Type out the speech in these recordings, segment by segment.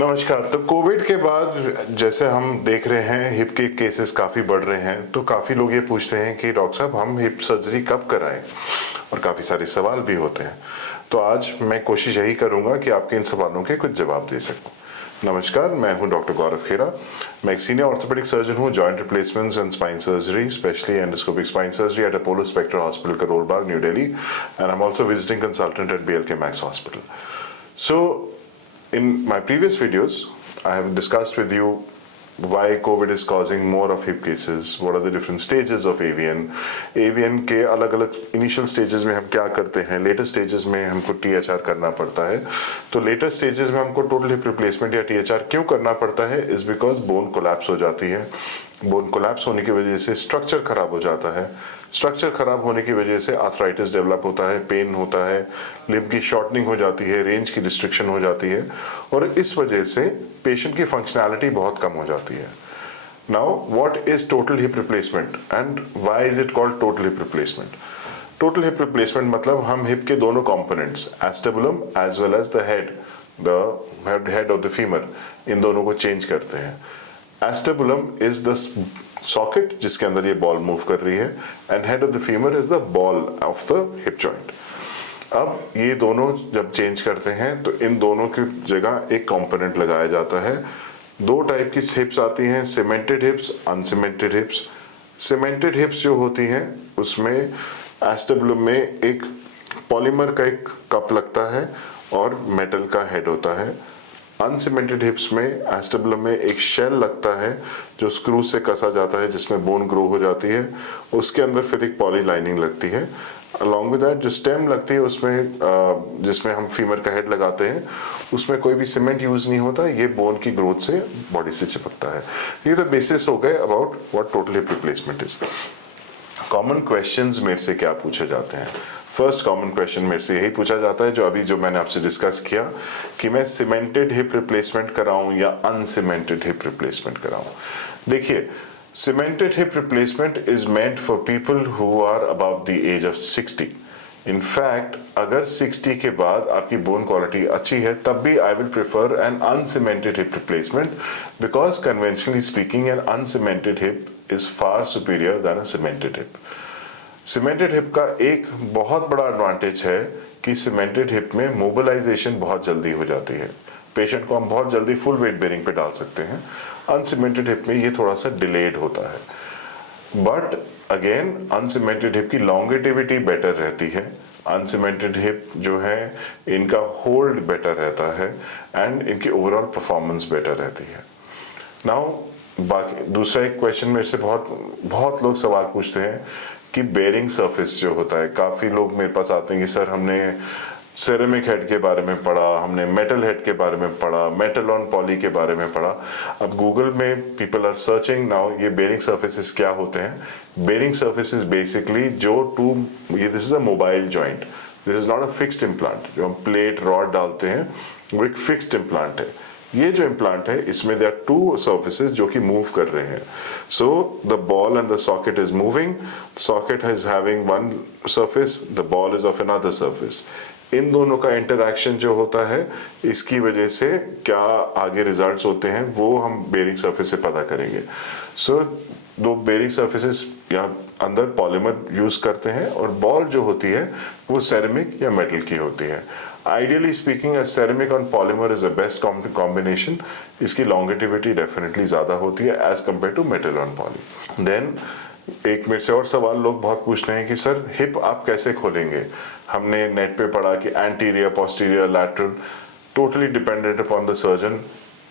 नमस्कार। तो कोविड के बाद जैसे हम देख रहे हैं हिप के केसेस काफ़ी बढ़ रहे हैं, तो काफ़ी लोग ये पूछते हैं कि डॉक्टर साहब हम हिप सर्जरी कब कराएं, और काफ़ी सारे सवाल भी होते हैं। तो आज मैं कोशिश यही करूंगा कि आपके इन सवालों के कुछ जवाब दे सकूं। नमस्कार, मैं हूं डॉक्टर गौरव खेरा। मैं एक सीनियर ऑर्थोपेडिक सर्जन हूं, joint replacements and spine surgery, specially endoscopic spine surgery eight Apollo spectra hospital, Karol Bagh, new Delhi, and I am also visiting consultant eight BLK Max Hospital. So in my previous videos, I have discussed with you why COVID is causing more of hip cases, what are the different stages of AVN, AVN के अलग अलग initial stages में हम क्या करते हैं, later stages में हमको THR करना पड़ता है। तो later stages में हमको total hip replacement या THR क्यों करना पड़ता है, is because bone collapse हो जाती है। बोन कोलैप्स होने की वजह से स्ट्रक्चर खराब हो जाता है। स्ट्रक्चर खराब होने की वजह से आर्थराइटिस डेवलप होता है, पेन होता है, लिम्ब की शॉर्टनिंग हो जाती है, रेंज की रिस्ट्रिक्शन हो जाती है, और इस वजह से पेशेंट की फंक्शनैलिटी बहुत कम हो जाती है। Now what is total hip replacement and why is it called total hip replacement? Total hip replacement मतलब हम हिप के दोनों components, acetabulum as well as the head of the femur, इन दोनों को चेंज करते हैं। एस्टेबुलम इज द सॉकेट जिसके अंदर ये बॉल मूव कर रही है, and head of the femur is the ball of the hip joint. अब ये दोनों जब चेंज करते हैं तो इन दोनों की जगह एक कंपोनेंट लगाया जाता है। दो टाइप की हिप्स आती हैं, सीमेंटेड हिप्स, अनसीमेंटेड हिप्स। सीमेंटेड हिप्स जो होती हैं उसमें एस्टेबुलम में एक पॉलीमर का एक कप लगता है और मेटल का हेड होता है। अनसीमेंटेड हिप्स में एस्टेबुलम में एक शेल लगता है जो स्क्रू से कसा जाता है, जिसमें बोन ग्रो हो जाती है। उसके अंदर फिर एक पॉली लाइनिंग लगती है। अलॉन्ग विद दैट जो स्टेम लगती है उसमें जिसमें हम फीमर का हेड लगाते हैं, उसमें कोई भी सीमेंट यूज नहीं होता, ये बोन की ग्रोथ से बॉडी से चिपकता है। ये तो बेसिस हो गए about what total hip replacement is. Common questions मेरे से क्या पूछे जाते हैं? फर्स्ट कॉमन क्वेश्चन मेरे से यही पूछा जाता है जो मैंने आपसे डिस्कस किया, कि मैं सीमेंटेड हिप रिप्लेसमेंट कराऊं या अनसीमेंटेड हिप रिप्लेसमेंट कराऊं। देखिए, cemented hip replacement is meant for people who are above the age of 60। In fact अगर 60 के बाद आपकी बोन क्वालिटी अच्छी है, तब भी I will prefer an uncemented hip replacement, because conventionally speaking an uncemented hip is far superior than a cemented hip. Cemented hip का एक बहुत बड़ा एडवांटेज है कि सीमेंटेड हिप में मोबिलाइजेशन बहुत जल्दी हो जाती है, पेशेंट को हम बहुत जल्दी फुल वेट बेरिंग पे डाल सकते हैं। अनसीमेंटेड हिप में ये थोड़ा सा डिलेड होता है। बट अगेन अनसीमेंटेड हिप की लॉन्गेटिविटी बेटर रहती है। अनसीमेंटेड हिप जो है इनका होल्ड बेटर रहता है एंड इनकी ओवरऑल परफॉर्मेंस बेटर रहती है। नाउ बाकी दूसरा एक क्वेश्चन मेरे से बहुत लोग सवाल पूछते हैं कि बेरिंग सरफेस जो होता है, काफ़ी लोग मेरे पास आते हैं कि सर हमने सेरेमिक हेड के बारे में पढ़ा, हमने मेटल हेड के बारे में पढ़ा, मेटल ऑन पॉली के बारे में पढ़ा। अब गूगल में पीपल आर सर्चिंग नाउ ये बेरिंग सरफेसेस क्या होते हैं। Bearing surfaces basically this is a mobile joint, this is not a fixed implant. जो हम प्लेट रॉड डालते हैं वो एक फिक्स्ड इम्प्लांट है। ये जो इम्प्लांट है इसमें देयर आर टू सर्फेसेस जो कि मूव कर रहे हैं। So the ball and the socket is moving, socket is having one surface, the ball is of another surface. इन दोनों का इंटरैक्शन जो होता है, इसकी वजह से क्या आगे रिजल्ट्स होते हैं वो हम बेरिंग सरफेस से पता करेंगे। सो दो बेरिंग सरफेसेस या अंदर पॉलीमर यूज करते हैं, और बॉल जो होती है वो सेरेमिक या मेटल की होती है। Ideally speaking, a ceramic on polymer is the best combination. इसकी longevity definitely ज़्यादा होती है as compared to metal on poly. Then एक मेरे से और सवाल लोग बहुत पूछते हैं कि सर हिप आप कैसे खोलेंगे? हमने नेट पे पढ़ा कि anterior, posterior, lateral, totally dependent upon the surgeon.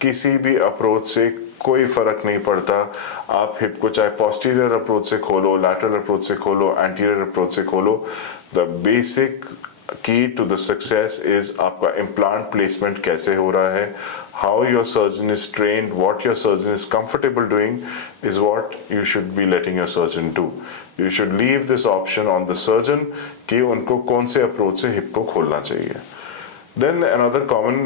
किसी भी अप्रोच से कोई फर्क नहीं पड़ता। आप हिप को चाहे पोस्टीरियर अप्रोच से खोलो, लैटरल अप्रोच से खोलो, एंटीरियर अप्रोच से खोलो, the basic key to the success is आपका इम्प्लांट प्लेसमेंट कैसे हो रहा है, how your surgeon is trained, what your surgeon is comfortable doing is what you should be letting your surgeon do. You should leave this option on the surgeon कि उनको कौन से approach से hip को खोलना चाहिए। Then another common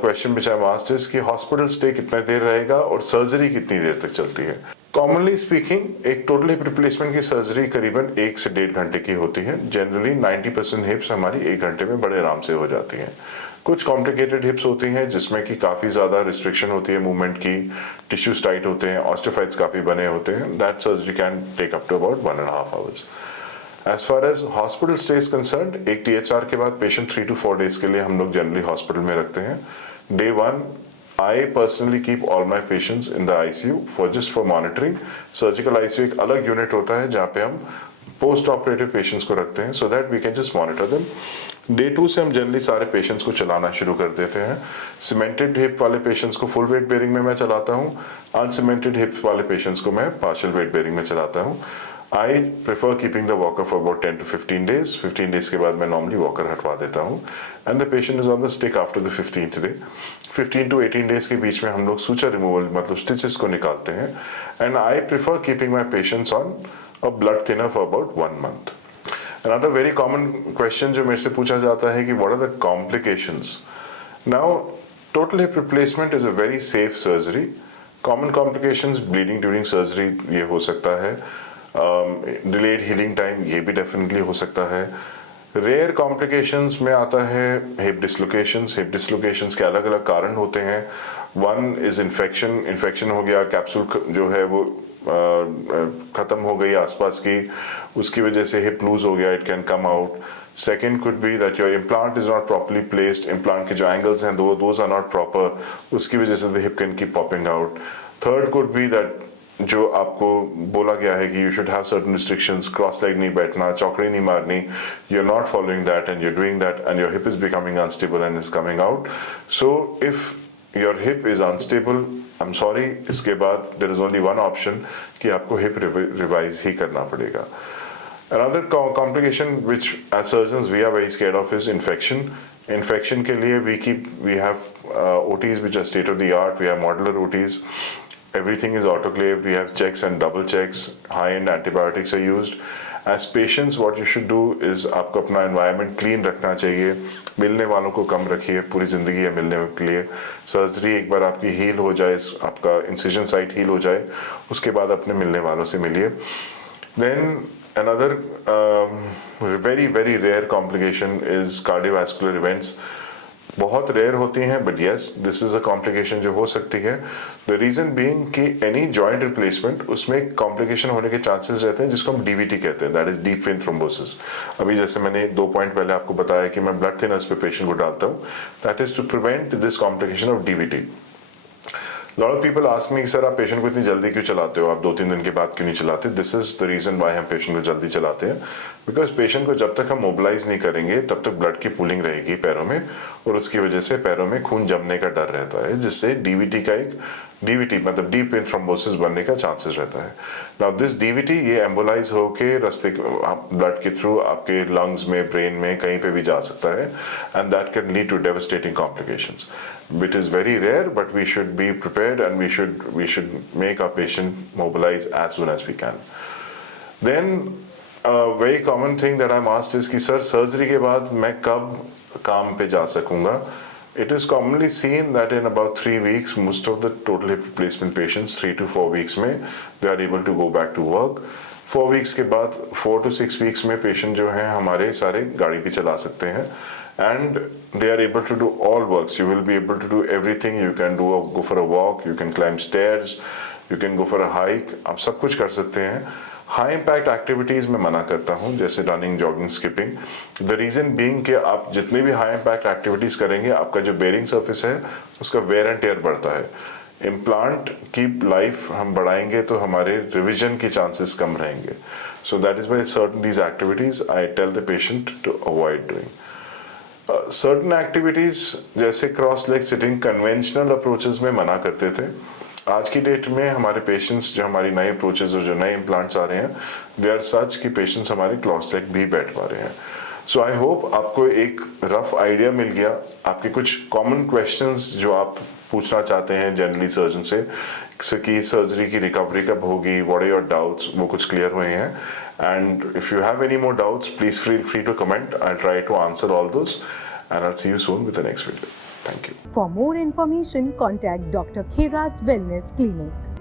question which I'm asked is कि hospital stay कितना देर रहेगा और सर्जरी कितनी देर तक चलती है। कॉमनली स्पीकिंग एक टोटल हिप रिप्लेसमेंट की सर्जरी करीबन 1 से 1.5 घंटे की होती है। जनरली 90% हिप्स हमारी 1 घंटे में बड़े आराम से हो जाती हैं। कुछ कॉम्प्लिकेटेड हिप्स होती हैं जिसमें कि काफ़ी ज़्यादा रिस्ट्रिक्शन होती है मूवमेंट की, टिश्यूज टाइट होते हैं, ऑस्टियोफाइट्स काफ़ी बने होते हैं, that surgery can take up to about 1.5 hours. As far as hospital stay is concerned, एक THR के बाद पेशेंट 3 to 4 days के लिए हम लोग जनरली हॉस्पिटल में रखते हैं। Day 1 I personally keep all my patients in the ICU for monitoring. Surgical ICU एक अलग यूनिट होता है जहाँ पे हम पोस्ट ऑपरेटिव पेशेंट्स को रखते हैं so that we can just monitor them. Day 2 से हम जनरली सारे पेशेंट्स को चलाना शुरू कर देते हैं। सीमेंटेड हिप वाले पेशेंट्स को फुल वेट बेयरिंग में मैं चलाता हूँ, अनसीमेंटेड हिप वाले पेशेंट्स को मैं पार्शियल वेट बेयरिंग में चलाता हूँ। I prefer keeping the walker for about 10 to 15 days. 15 days के बाद मैं normally walker हटवा देता हूँ and the patient is on the stick after the 15th day. 15 to 18 days के बीच में हम लोग suture removal मतलब stitches को निकालते हैं and I prefer keeping my patients on a blood thinner for about 1 month. Another very common question जो मेरे से पूछा जाता है कि what are the complications? Now, total hip replacement is a very safe surgery. Common complications, bleeding during surgery ये हो सकता है, डिलेड हीलिंग टाइम ये भी डेफिनेटली हो सकता है। रेयर कॉम्प्लिकेशंस में आता है हिप डिसलोकेशंस। हिप डिसलोकेशंस के अलग अलग कारण होते हैं। वन इज इन्फेक्शन हो गया, कैप्सूल जो है वो खत्म हो गई आसपास की, उसकी वजह से हिप लूज हो गया, it can come out. Second could be that your implant is not properly placed, implant के जो angles हैं those are not proper, उसकी वजह से the hip can keep popping out. Third could be that जो आपको बोला गया है कि you should have certain restrictions, cross leg नहीं बैठना, चौकड़ी नहीं मारनी, you're not following that and you're doing that and your hip is becoming unstable and is coming out. So if your hip is unstable, I'm sorry, इसके बाद there is only one option कि आपको hip revise ही करना पड़ेगा. Another complication which as surgeons we are very scared of is infection. Infection के लिए we have OTs which are state of the art. We have modular OTs. Everything is autoclaved. We have checks and double checks. High-end antibiotics are used. As patients, what you should do is आपको अपना environment clean रखना चाहिए. मिलने वालों को कम रखिए, पूरी जिंदगी है मिलने के लिए. सर्जरी एक बार आपकी हील हो जाए, आपका incision site हील हो जाए, उसके बाद अपने मिलने वालों से मिलिए. Then another very very rare complication is cardiovascular events. बहुत रेयर होती हैं but yes this is a complication जो हो सकती है। द रीजन बीइंग कि एनी जॉइंट रिप्लेसमेंट उसमें कॉम्प्लिकेशन होने के चांसेस रहते हैं जिसको हम DVT कहते हैं, that is deep vein thrombosis. अभी जैसे मैंने 2 पॉइंट पहले आपको बताया कि मैं ब्लड थिनर्स पे पेशेंट को डालता हूँ, that is to prevent this complication of DVT। Lot of people ask me sir आप पेशेंट को इतनी जल्दी क्यों चलाते हो, आप 2-3 दिन के बाद क्यों नहीं चलाते? This is the reason why हम पेशेंट को जल्दी चलाते हैं, बिकॉज पेशेंट को जब तक हम मोबिलाइज नहीं करेंगे तब तक ब्लड की पूलिंग रहेगी पैरों में और उसकी वजह से पैरों में खून जमने का डर रहता है, जिससे DVT मतलब डीप वेन थ्रोम्बोसिस बनने का चांसेस रहता है। नाउ दिस DVT ये एम्बोलाइज होके रास्ते ब्लड के थ्रू आपके लंग्स में, ब्रेन में, कहीं पे भी जा सकता है and that can lead to devastating complications. It is very rare, but we should be prepared and we should make our patient mobilize as soon as we can. Then a very common thing that I'm asked is कि sir surgery के बाद मैं कब काम पे जा सकूंगा? It is commonly seen that in about 3 weeks, most of the total hip replacement patients, 3 to 4 weeks में, they are able to go back to work. 4 weeks के बाद 4 to 6 weeks में पेशेंट जो हैं हमारे सारे गाड़ी भी चला सकते हैं and they are able to do all works. You will be able to do everything. You can go for a walk, you can climb stairs, you can go for a hike. आप सब कुछ कर सकते हैं. High impact activities में मना करता हूँ, जैसे running, jogging, skipping. The reason being कि आप जितनी भी हाई इम्पैक्ट एक्टिविटीज़ करेंगे आपका जो बेरिंग सर्फिस है उसका वेयर एंड टेयर बढ़ता है. इम्प्लांट की लाइफ हम बढ़ाएंगे तो हमारे रिविजन के चांसेस कम रहेंगे. So that is why certain these activities I tell the patient to avoid doing. Certain activities जैसे cross leg sitting conventional approaches में मना करते थे. आज की डेट में हमारे पेशेंट्स जो हमारी नई अप्रोचेस और जो नए इम्प्लांट्स आ रहे हैं दे आर सच कि पेशेंट्स हमारे क्रॉस लेग भी बैठ पा रहे हैं. सो आई होप आपको एक रफ आइडिया मिल गया. आपके कुछ कॉमन क्वेश्चंस जो आप पूछना चाहते हैं जनरली सर्जन से कि सर्जरी की रिकवरी कब होगी, व्हाट आर योर डाउट्स, वो कुछ क्लियर हुए हैं. And if you have any more doubts, please feel free to comment. I'll try to answer all those and I'll see you soon with the next video. Thank you. For more information, contact Dr. Khera's Wellness Clinic.